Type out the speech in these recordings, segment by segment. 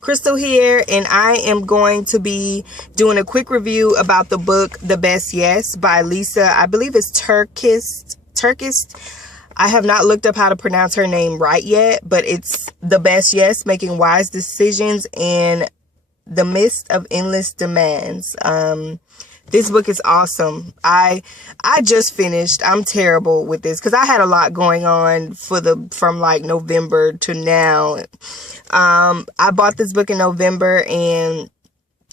Crystal here, and I am going to be doing a quick review about the book The Best Yes by Lysa. I believe it's Turkest. I have not looked up how to pronounce her name right yet, but it's The Best Yes, Making Wise Decisions in the Midst of Endless Demands. This book is awesome. I just finished. I'm terrible with this because I had a lot going on from like November to now. I bought this book in November, and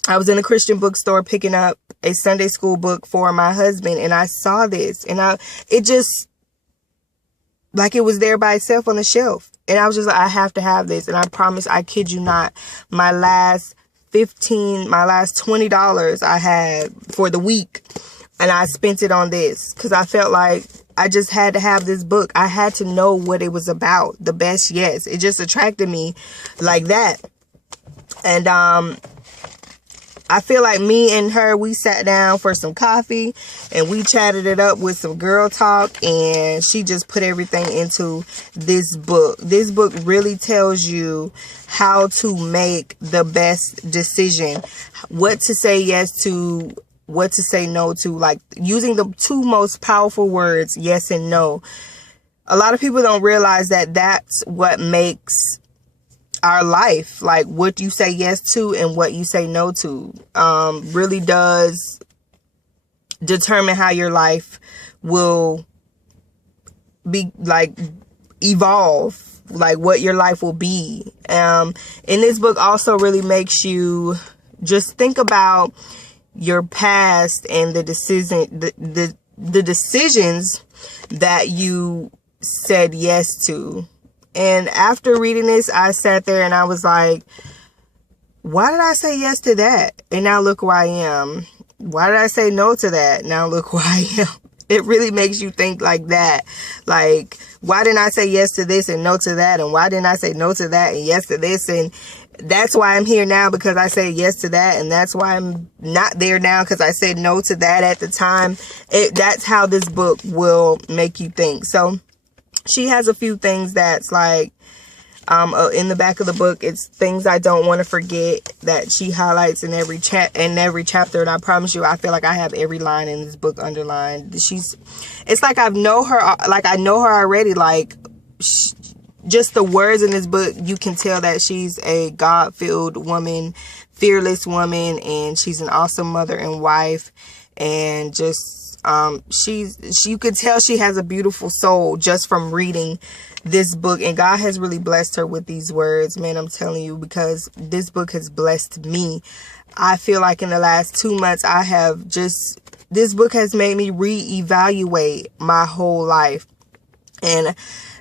I was in a Christian bookstore picking up a Sunday school book for my husband, and I saw this, and it just, like, it was there by itself on the shelf, and I was just like, I have to have this. And I promise, I kid you not, my last $20 I had for the week, and I spent it on this because I felt like I just had to have this book. I had to know what it was about. The Best Yes. It just attracted me like that. And I feel like me and her, we sat down for some coffee and we chatted it up with some girl talk, and she just put everything into this book. This book really tells you how to make the best decision, what to say yes to, what to say no to, like using the two most powerful words, yes and no. A lot of people don't realize that that's what makes our life, like what you say yes to and what you say no to, really does determine how your life will be, like, evolve, like what your life will be. And this book also really makes you just think about your past and the decisions that you said yes to. And after reading this, I sat there and I was like, why did I say yes to that? And now look where I am. Why did I say no to that? Now look where I am. It really makes you think like that. Like, why didn't I say yes to this and no to that? And why didn't I say no to that and yes to this? And that's why I'm here now, because I said yes to that. And that's why I'm not there now, because I said no to that at the time. That's how this book will make you think. So she has a few things that's like, in the back of the book, it's things I don't want to forget that she highlights in every chapter. And I promise you, I feel like I have every line in this book underlined. It's like I know her already. Like, just the words in this book, you can tell that she's a God-filled woman, fearless woman, and she's an awesome mother and wife. And just, you could tell she has a beautiful soul just from reading this book. And God has really blessed her with these words, man. I'm telling you, because this book has blessed me. I feel like in the last 2 months, this book has made me reevaluate my whole life. And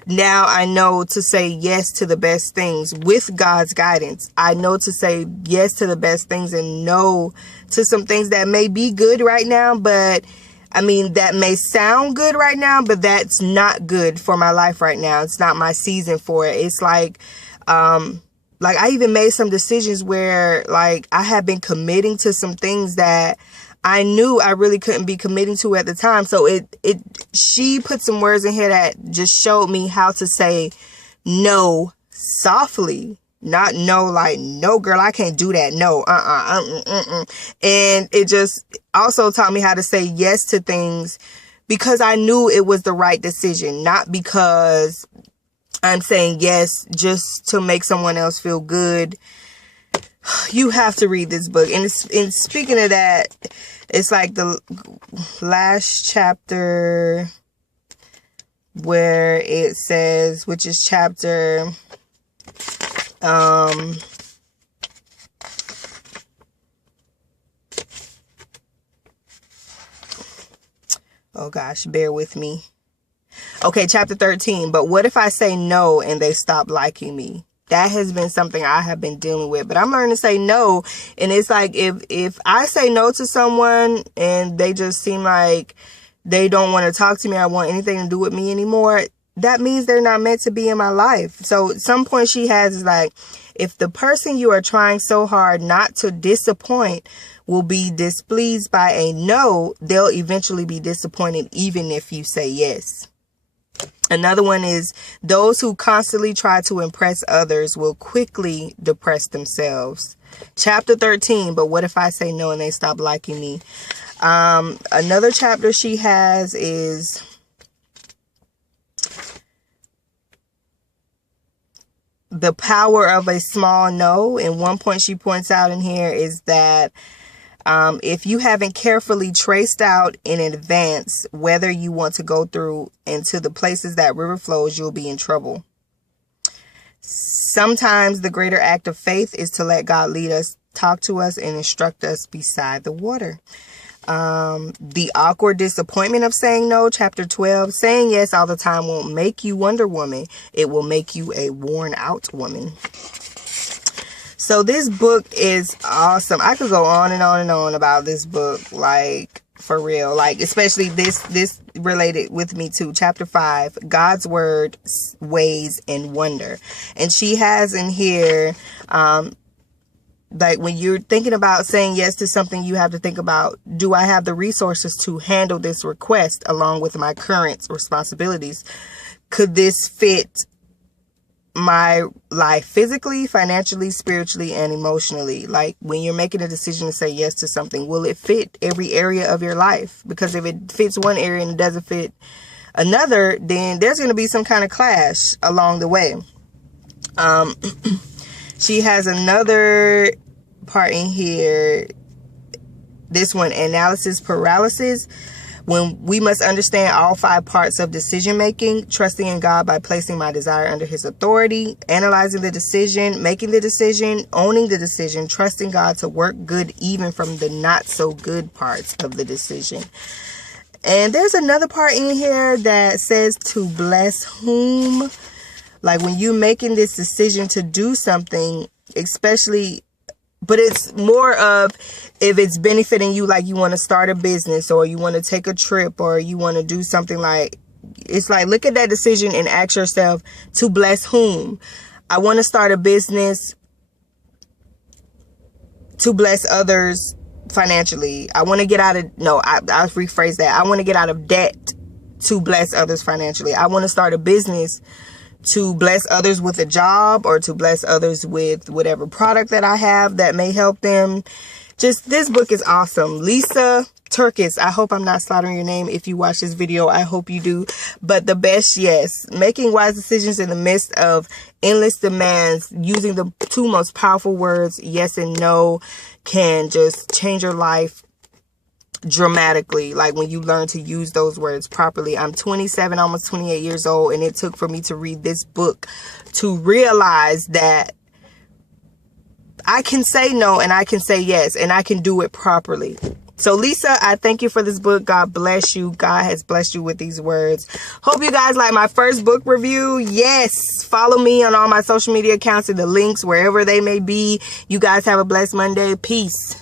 now I know to say yes to the best things with God's guidance. I know to say yes to the best things and no to some things that may be good right now, but I mean, that may sound good right now, but that's not good for my life right now. It's not my season for it. It's like I even made some decisions where, like, I have been committing to some things that I knew I really couldn't be committing to at the time. So she put some words in here that just showed me how to say no softly. Not no, like, no, girl, I can't do that. No, And it just also taught me how to say yes to things because I knew it was the right decision, not because I'm saying yes just to make someone else feel good. You have to read this book. And speaking of that, it's like the last chapter where it says, which is chapter oh gosh, bear with me. Okay, chapter 13. But what if I say no and they stop liking me? That has been something I have been dealing with. But I'm learning to say no. And it's like, if I say no to someone and they just seem like they don't want to talk to me, I want anything to do with me anymore, that means they're not meant to be in my life. So at some point she has is like, if the person you are trying so hard not to disappoint will be displeased by a no, they'll eventually be disappointed even if you say yes. Another one is, those who constantly try to impress others will quickly depress themselves. Chapter 13, but what if I say no and they stop liking me? Another chapter she has is the power of a small no. And one point she points out in here is that if you haven't carefully traced out in advance whether you want to go through into the places that river flows, you'll be in trouble. Sometimes the greater act of faith is to let God lead us, talk to us, and instruct us beside the water. The awkward disappointment of saying no, chapter 12. Saying yes all the time won't make you Wonder Woman. It will make you a worn out woman. So this book is awesome. I could go on and on and on about this book, like, for real. Like, especially this related with me too. Chapter 5, God's Word, Ways, and Wonder. And she has in here, like, when you're thinking about saying yes to something, you have to think about, do I have the resources to handle this request along with my current responsibilities? Could this fit my life physically, financially, spiritually, and emotionally? Like, when you're making a decision to say yes to something, will it fit every area of your life? Because if it fits one area and it doesn't fit another, then there's going to be some kind of clash along the way. She has another part in here, this one, analysis paralysis. When we must understand all 5 parts of decision making, trusting in God by placing my desire under his authority, analyzing the decision, making the decision, owning the decision, trusting God to work good even from the not so good parts of the decision. And there's another part in here that says to bless whom. Like, when you're making this decision to do something, especially, but it's more of if it's benefiting you, like you want to start a business or you want to take a trip or you want to do something, like, it's like, look at that decision and ask yourself, to bless whom? I want to start a business to bless others financially. I want to get out of, I'll rephrase that. I want to get out of debt to bless others financially. I want to start a business to bless others with a job or to bless others with whatever product that I have that may help them. Just, this book is awesome. Lysa Turkest. I hope I'm not slaughtering your name. If you watch this video, I hope you do. But the best, yes. Making wise decisions in the midst of endless demands, using the 2 most powerful words, yes and no, can just change your life dramatically. Like, when you learn to use those words properly. I'm 27, almost 28 years old, and it took for me to read this book to realize that I can say no and I can say yes, and I can do it properly. So Lysa, I thank you for this book. God bless you. God has blessed you with these words. Hope you guys like my first book review. Yes, follow me on all my social media accounts and the links wherever they may be. You guys have a blessed Monday. Peace.